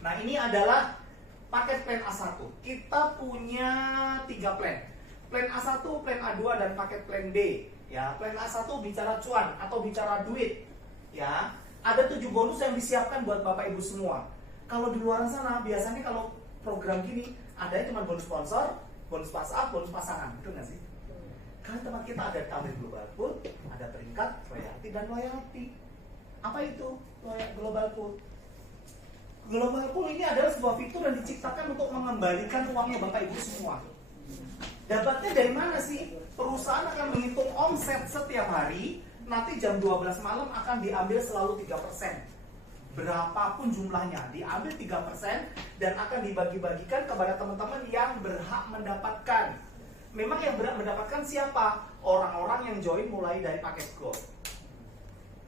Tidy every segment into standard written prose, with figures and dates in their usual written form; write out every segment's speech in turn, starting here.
Nah, ini adalah paket plan A1. Kita punya 3 plan. Plan A1, plan A2, dan paket plan B. Ya, plan A1 bicara cuan atau bicara duit. Ya, ada 7 bonus yang disiapkan buat Bapak Ibu semua. Kalau di luar sana biasanya kalau program gini ada cuma bonus sponsor, bonus pas up, bonus pasangan, betul nggak sih? Karena tempat kita ada tabel global pool, ada peringkat, royalty, dan loyalty. Apa itu global pool? Global pool ini adalah sebuah fitur yang diciptakan untuk mengembalikan uangnya Bapak Ibu semua. Dapatnya dari mana sih? Perusahaan akan menghitung omset setiap hari, nanti jam 12 malam akan diambil selalu 3%. Berapapun jumlahnya, diambil 3% dan akan dibagi-bagikan kepada teman-teman yang berhak mendapatkan. Memang yang berhak mendapatkan siapa? Orang-orang yang join mulai dari paket gold.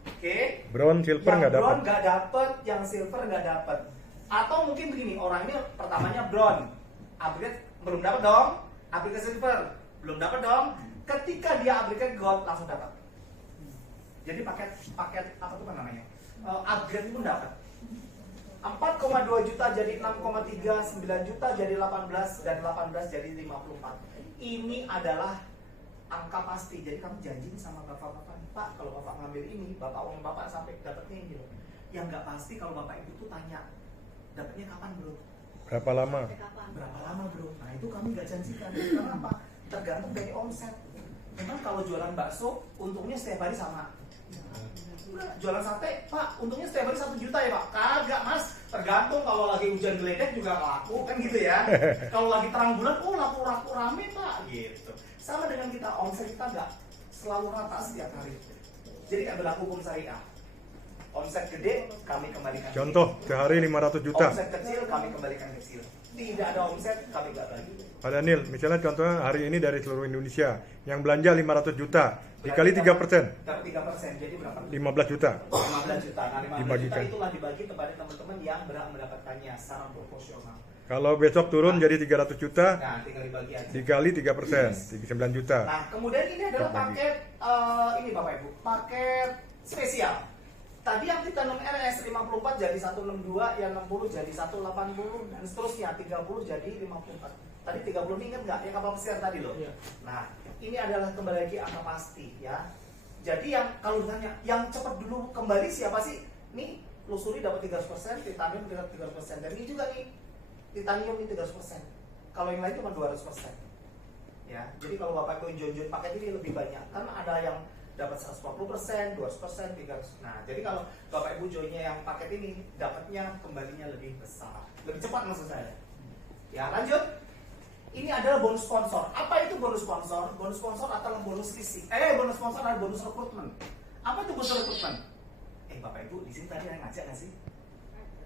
Oke? Brown, silver nggak dapat. Brown nggak dapat, yang silver nggak dapat. Atau mungkin begini, orang ini pertamanya brown, upgrade belum dapat dong, upgrade silver belum dapat dong. Ketika dia upgrade gold langsung dapat. Jadi paket apa tuh namanya? Upgrade pun dapat. 4,2 juta jadi 6,3, 9 juta jadi 18, dan 18 jadi 54. Ini adalah angka pasti. Jadi kamu janji sama bapak-bapak, Pak, kalau bapak ngambil ini, uang bapak sampai dapatnya ini loh. Yang nggak pasti kalau bapak ibu tuh tanya, dapatnya kapan bro? Berapa lama? Berapa lama bro? Nah itu kami nggak janjikan. Karena apa? Tergantung dari omset. Memang kalau jualan bakso, untungnya setiap hari sama. Jualan sate, Pak, untungnya setiap hari 1 juta ya Pak? Kagak Mas, tergantung kalau lagi hujan geledek juga laku kan gitu ya. Kalau lagi terang bulan, oh laku rame Pak, gitu. Sama dengan kita, omset kita nggak selalu rata setiap hari. Jadi nggak berlaku hukum syariah. Omset gede, kami kembalikan. Contoh, sehari 500 juta. Omset kecil, kami kembalikan kecil. Tidak ada omset, kami nggak bagi. Pak Daniel, misalnya contohnya hari ini dari seluruh Indonesia, yang belanja 500 juta, dikali 3%. Dapat 3%, jadi berapa? 15 juta. 15 juta. Nah, 15 Dibagikan. juta itulah dibagi kepada teman-teman yang berhak mendapatkannya secara proporsional. Kalau besok turun jadi 300 juta, Nah, tinggal dibagi aja. dikali 3%, 9 juta. Nah, kemudian ini adalah paket ini Bapak Ibu, paket spesial. Tadi yang Titanium RS 54 jadi 162, yang 60 jadi 180, dan seterusnya 30 jadi 54. Tadi 30 ini ingat nggak? Yang kapal pesiar tadi loh. Iya. Nah, ini adalah kembali lagi angka pasti ya. Jadi yang kalau ditanya yang cepat dulu kembali siapa sih? Nih, Lusuri dapat 300%, Titanium dapat 300%, dan ini juga nih Titanium ini 300%. Kalau yang lain cuma 200%. Ya, jadi kalau Bapak Ibu join paket ini lebih banyak karena ada yang dapat 150%, 200%, 300%. Nah, jadi kalau Bapak Ibu joinnya yang paket ini dapatnya kembalinya lebih besar, lebih cepat maksud saya. Ya, lanjut. Ini adalah bonus sponsor. Apa itu bonus sponsor? Bonus sponsor adalah bonus fisik. Bonus sponsor adalah bonus rekrutmen. Apa itu bonus rekrutmen? Bapak Ibu di sini tadi ada yang ngajak nggak sih?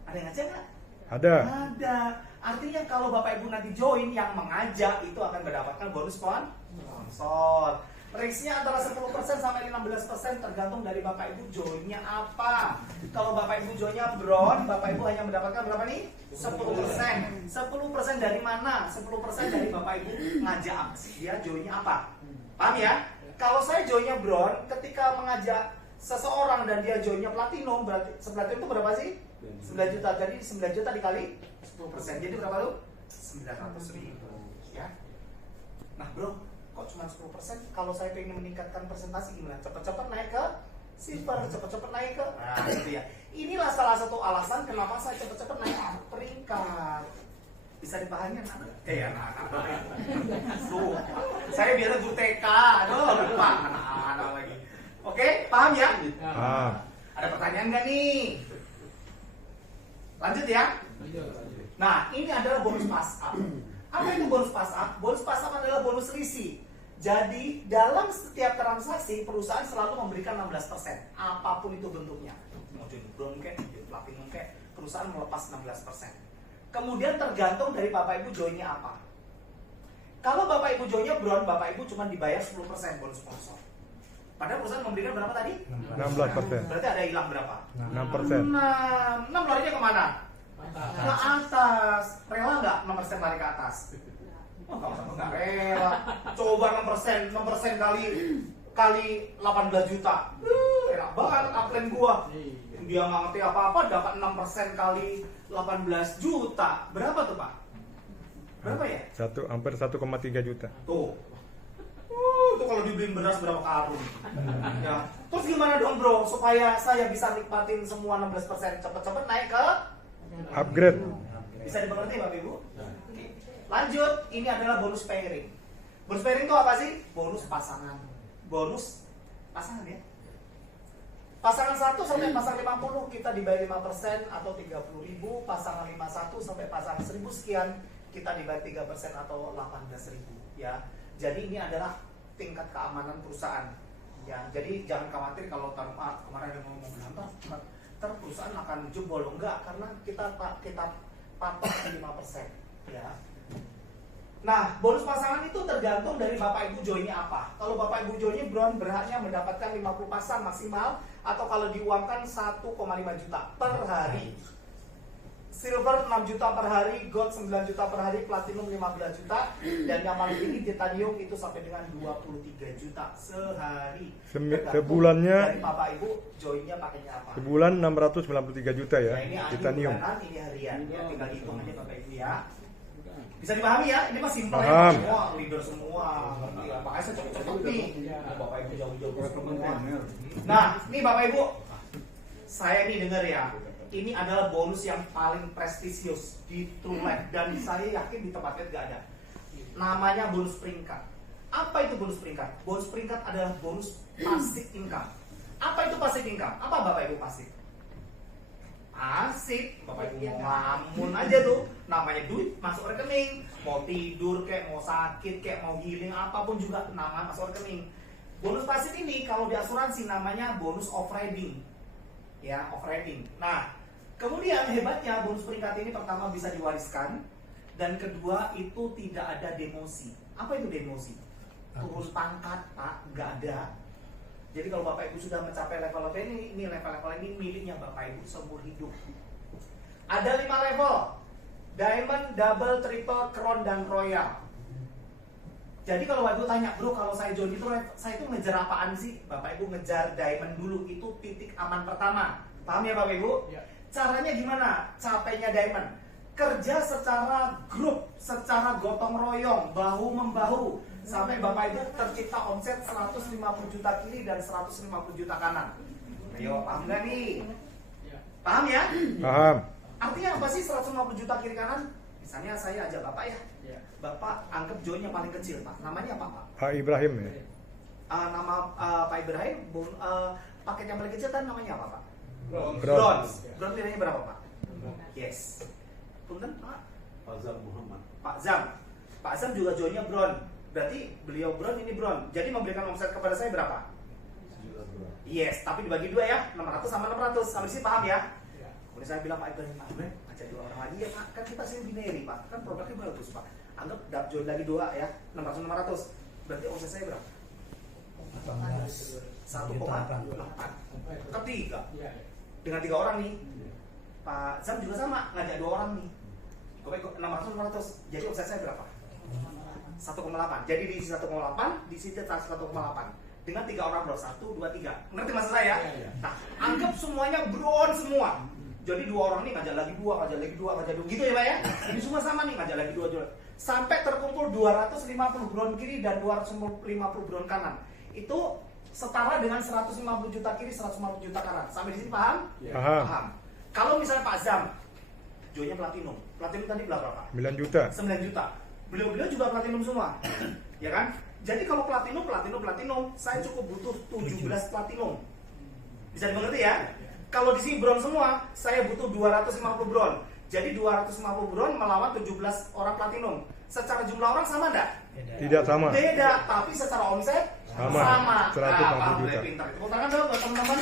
Ada yang ngajak nggak? Ada. Ada. Artinya kalau Bapak Ibu nanti join, yang mengajak itu akan mendapatkan bonus sponsor. Range-nya antara 10% sampai 16% tergantung dari Bapak Ibu joinnya apa. Kalau Bapak Ibu joinnya brown, Bapak Ibu hanya mendapatkan berapa nih? 10%. 10% dari mana? 10% dari Bapak Ibu ngajak apa sih? Dia joinnya apa? Paham ya? Kalau saya joinnya brown, ketika mengajak seseorang dan dia joinnya platinum, berarti platinum itu berapa sih? 9 juta. Jadi 9 juta dikali 10%. Jadi berapa tuh? 900.000 ya. Nah bro, kok cuma 10%? Kalau saya pengen meningkatkan presentasi gimana? Cepet-cepet naik ke silver, cepet-cepet naik ke gitu ya. Inilah salah satu alasan kenapa saya cepet-cepet naik peringkat. Bisa dipahami anak? Anak-anak. Tuh, saya biasa guru TK, aduh lupa anak-anak lagi. Oke, paham ya? Ada pertanyaan nggak nih? Lanjut ya. Nah, ini adalah bonus pass up. Apa itu bonus pass up? Bonus pass up adalah bonus selisih. Jadi, dalam setiap transaksi, perusahaan selalu memberikan 16%. Apapun itu bentuknya. Mau jadi brown kayak, jadi platinum kayak, perusahaan melepas 16%. Kemudian tergantung dari Bapak Ibu joinnya apa. Kalau Bapak Ibu joinnya brown, Bapak Ibu cuma dibayar 10% bonus sponsor. Padahal perusahaan memberikan berapa tadi? 16%. Berarti ada hilang berapa? 6%. 6 larinya kemana? Ke atas. Rela nggak 6% lari ke atas? Oh, kamu nggak rela. Coba 6% kali 18 juta. Enak banget upline gua. dia nggak ngerti apa-apa dapat 6% kali 18 juta. Berapa tuh Pak? Berapa ya? Hampir 1,3 juta. Tuh. Itu kalau dibeliin beras berapa karung. Ya. Terus gimana dong bro supaya saya bisa nikmatin semua 16% cepet-cepet naik ke Upgrade. bisa dimengerti Bapak Ibu? Oke. Lanjut, ini adalah bonus pairing. Bonus pairing itu apa sih? Bonus pasangan. Bonus pasangan ya. Pasangan 1 sampai pasangan 50 kita dibayar 5% atau 30.000, pasangan 51 sampai pasangan 1.000 sekian kita dibayar 3% atau 18.000 ya. Jadi ini adalah tingkat keamanan perusahaan. Ya, jadi jangan khawatir kalau kemarin ada ngomong berapa, ntar perusahaan akan jebol enggak karena kita patok 5% ya. Nah, bonus pasangan itu tergantung dari Bapak Ibu joinnya apa. Kalau Bapak Ibu joinnya Brown berhaknya mendapatkan 50 pasang maksimal atau kalau diuangkan 1,5 juta per hari. Silver 6 juta per hari, gold 9 juta per hari, platinum 15 juta, dan yang paling tinggi titanium itu sampai dengan 23 juta sehari. Sebulannya dari Bapak Ibu joinnya pakainya apa? sebulan 693 juta ya, Ini titanium. bulanan, ini harian ya, tinggal hitung aja Bapak Ibu ya. Bisa dipahami ya? Ini mah simpel ya. Paham. Semua leader semua, ngerti ya. Makanya saya cepet-cepet nih. Bapak Ibu jauh-jauh semua. Nah, nih Bapak Ibu, saya nih dengar ya. Ini adalah bonus yang paling prestisius di True Life dan saya yakin di tempat lain gak ada. Namanya bonus peringkat. Apa itu bonus peringkat? Bonus peringkat adalah bonus passive income. Apa itu passive income? Apa Bapak Ibu passive? Asik, Bapak Ibu mau ngelamun aja tuh, namanya duit masuk rekening, mau tidur kayak mau sakit kayak mau healing apapun juga nama masuk rekening. Bonus pasif ini kalau di asuransi namanya bonus off-riding, ya off-riding. Nah, kemudian hebatnya bonus peringkat ini pertama bisa diwariskan dan kedua itu tidak ada demosi. Apa itu demosi? Turun pangkat, Pak, nggak ada. Jadi kalau Bapak Ibu sudah mencapai level ini level-level ini miliknya Bapak Ibu seumur hidup. Ada 5 level. Diamond, double, triple, crown, dan royal. Jadi kalau Bapak Ibu tanya, bro kalau saya join itu saya itu ngejar apaan sih? Bapak Ibu ngejar diamond dulu, itu titik aman pertama. Paham ya Bapak Ibu? Ya. Caranya gimana? Capainya diamond. Kerja secara grup, secara gotong royong, bahu membahu. Sampai Bapak Ibu tercipta omset 150 juta kiri dan 150 juta kanan. Ayo, paham gak nih? Paham ya? Paham. Artinya apa sih 150 juta kiri kanan? Misalnya saya ajak Bapak ya. Bapak anggap join yang paling kecil, Pak. Namanya apa, Pak? Pak Ibrahim ya. Nama Pak Ibrahim, paket yang paling kecil kan namanya apa, Pak? Bronze. Bronze nilainya berapa, Pak? Yes. Punten, Pak? Pak Zam Muhammad. Pak Zam. Pak Zam juga joinnya bronze. Berarti beliau bronze, ini bronze. Jadi memberikan omset kepada saya berapa? Yes, tapi dibagi dua ya, 600 sama 600. Sampai sini paham ya? Kemudian saya bilang Pak Ibrahim, ajak 2 orang lagi ya Pak. Kan kita sini binary Pak, kan produknya bagus Pak. Anggap join lagi 2 ya, 600. Berarti omset saya berapa? 1,8. Ketiga. Dengan 3 orang nih. Pak Zam juga sama, ngajak 2 orang nih. 600. Jadi omset saya berapa? 1,8. Jadi di 1,8, di sini 1,8. Dengan 3 orang bro, 1, 2, 3. Ngerti maksud saya? Nah, anggap semuanya bronze semua. Jadi 2 orang nih ngajak lagi 2, gitu ya Pak ya? Ini semua sama nih, ngajak lagi 2. Sampai terkumpul 250 bronze kiri dan 250 bronze kanan. Itu setara dengan 150 juta kiri, 150 juta kanan. Sampai di sini paham? Paham. Kalau misalnya Pak Zam, joinnya platinum. Platinum tadi berapa? 9 juta. 9 juta. Beliau juga platinum semua. Ya kan? Jadi kalau platinum, saya cukup butuh 17 platinum. Bisa dimengerti ya? Kalau di sini bronze semua, saya butuh 250 bronze. Jadi 250 bronze melawan 17 orang platinum. Secara jumlah orang sama enggak? Tidak sama. Beda, tapi secara omset sama. 150 juta. Pintar. Tepuk tangan dong buat teman-teman.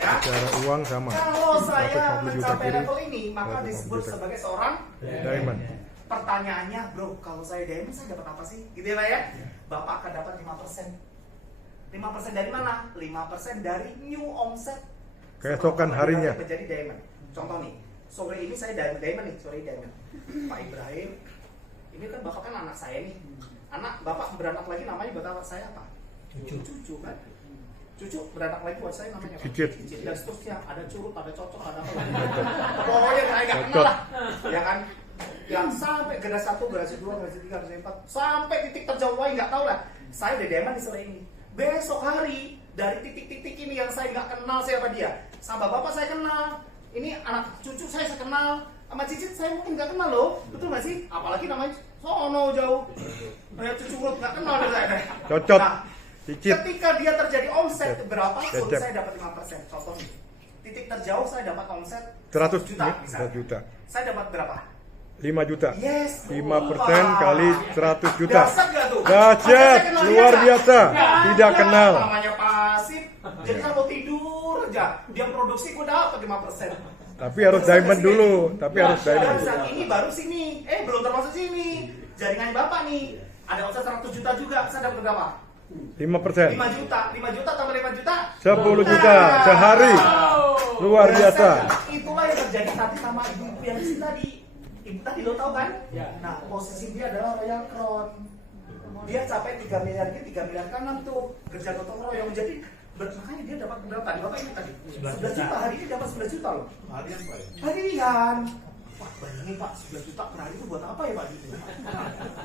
Ya. Secara uang sama. Kalau saya 150 juta mencapai kiri, level ini, maka 150 disebut juta. sebagai seorang Diamond. Pertanyaannya, bro, kalau saya diamond saya dapat apa sih? Gitu ya Pak ya? Bapak akan dapat 5%. 5% dari mana? 5% dari new omset. Keesokan harinya. Menjadi diamond. Contoh nih, sore ini saya diamond nih, Pak Ibrahim, ini kan Bapak kan anak saya nih. Anak Bapak beranak lagi namanya buat anak saya apa? Cucu kan? Cucu beranak lagi buat saya namanya Cicit. Dan seterusnya, ada curut, ada cocok, ada apa lagi. Pokoknya kayak nggak kenal lah, ya kan? Yang sampai generasi 1, generasi 2, generasi 3, generasi 4, sampai titik terjauh lain nggak tahu lah. Saya dedeman istilah ini. Besok hari dari titik-titik ini yang saya nggak kenal siapa dia, sama bapak saya kenal, ini anak cucu saya kenal, sama cicit saya mungkin nggak kenal loh, betul nggak sih? Apalagi namanya sono jauh, kayak cucu Ruth nggak kenal deh saya. Cocok. Nah, Cicit. ketika dia terjadi omset berapa, Cecep. saya dapat 5%. Contohnya, titik terjauh saya dapat omset 100 juta, misalnya. juta. Saya dapat berapa? 5 juta. Yes. 5% kali 100 juta. Dahsyat nggak tuh? Dahsyat, Masa saya kenal dia, luar Cak? biasa. Nggak Tidak ada, kenal. Namanya pasif. Jadi kalau tidur aja, dia produksi gue dapat 5%. Tapi harus diamond dulu. Tapi harus diamond. Saat ini baru sini. Belum termasuk sini. Jaringannya Bapak nih. Ada omset 100 juta juga. Saya dapat berapa? 5%. 5 juta. 5 juta tambah 5 juta. 10 juta sehari. Luar biasa. Itulah yang terjadi tadi sama ibu yang di sini tadi. Ibu tadi lo tahu kan? Ya. Nah, posisi dia adalah Royal Crown. Dia capai 3 miliar ini, 3 miliar kanan tuh. Kerja gotong royong. Jadi makanya dia dapat berapa tadi? Bapak ini tadi 11 juta. Hari ini dapat 11 juta loh. Harian Pak. Harian. Wah, bayangin Pak, 11 juta per hari itu buat apa ya Pak?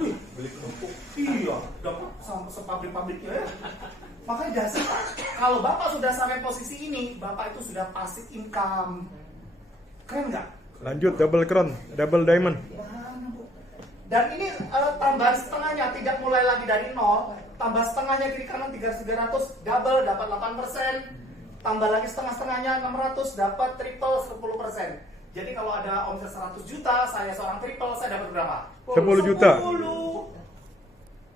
Wih, Beli kerupuk. iya, dapat sama sepabrik-pabriknya ya. Makanya dasar Pak, kalau Bapak sudah sampai posisi ini, Bapak itu sudah passive income. Keren nggak? Lanjut double crown, double diamond. Mana, Bu? Dan ini tambahan setengahnya, tidak mulai lagi dari nol. Tambah setengahnya kiri kanan 300, double dapat 8%. Tambah lagi setengah-setengahnya 600, dapat triple 10%. Jadi kalau ada omset 100 juta, saya seorang triple, saya dapat berapa? 10 juta. 10.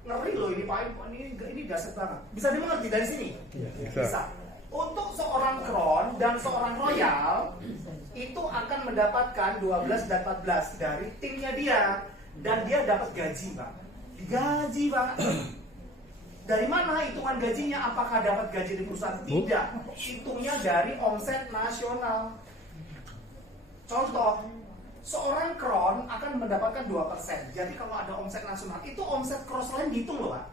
Ngeri loh ini Pak, ini dahsyat banget. Bisa dimengerti dari sini? Bisa. Untuk seorang crown dan seorang royal itu akan mendapatkan 12 dan 14 dari timnya dia, dan dia dapat gaji, Pak. Gaji, Pak. Dari mana hitungan gajinya? Apakah dapat gaji di perusahaan? Tidak. Hitungnya dari omset nasional. Contoh, seorang crown akan mendapatkan 2%. Jadi kalau ada omset nasional, itu omset crossline dihitung loh, Pak.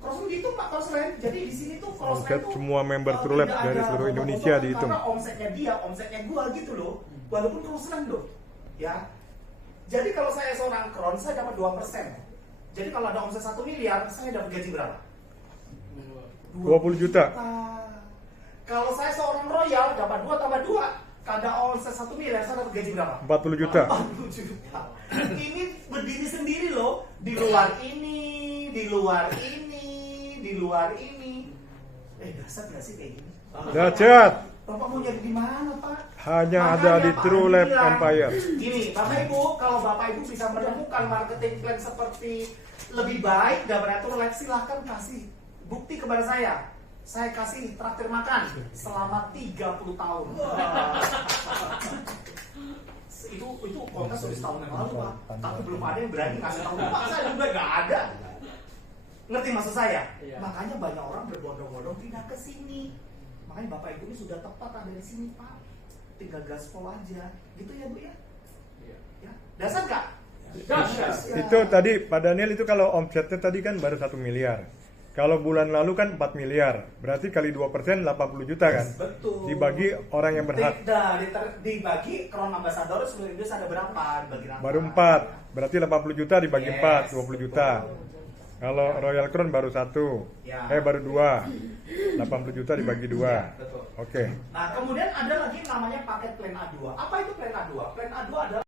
Crossline dihitung, Pak, crossline. Jadi di sini tuh crossline Omset tuh semua member True Lab tidak dari ada seluruh potong-potongan Indonesia dihitung. Karena omsetnya dia, omsetnya gua gitu loh. Walaupun crossline loh. Ya. Jadi kalau saya seorang crown, saya dapat 2%. Jadi kalau ada omset 1 miliar, saya dapat gaji berapa? 20 juta. Kalau saya seorang royal, dapat 2 tambah 2. Kada omset 1 miliar, saya dapat gaji berapa? 40 juta. 40 juta. Ini berdiri sendiri loh. Di luar ini, di luar ini, di luar ini. Dahsyat gak sih kayak gini? Dahsyat. Bapak mau nyari di mana, Pak? Hanya Makanya ada di Pak True Andi Lab bilang, Empire. Gini, Bapak Ibu, kalau Bapak Ibu bisa menemukan marketing plan seperti lebih baik daripada True Lab, silahkan kasih bukti kepada saya. Saya kasih traktir makan selama 30 tahun. Itu kontes sudah setahun yang lalu, Pak. Tapi belum ada yang berani ngasih tahu. Pak, saya juga nggak ada. Ngerti maksud saya? Iya. Makanya banyak orang berbondong-bondong pindah ke sini. Makanya Bapak Ibu ini sudah tepat ada di sini, Pak. Tinggal gaspol aja. Gitu ya, Bu ya? Iya. Ya. Dasar nggak? Dahsyat. Ya. Itu tadi Pak Daniel itu kalau omsetnya tadi kan baru 1 miliar. Kalau bulan lalu kan 4 miliar. Berarti kali 2% 80 juta kan? Betul. Dibagi orang yang berhak. Dibagi Crown Ambassador seluruh Indonesia ada berapa? Dibagi rata. Baru 4. Berarti 80 juta dibagi Yes, 4, 20 juta. betul. Kalau Royal Crown baru 1. Ya. Baru 2. 80 juta dibagi 2. Ya, betul. Oke. Nah, kemudian ada lagi namanya paket plan A2. Apa itu plan A2? Plan A2 adalah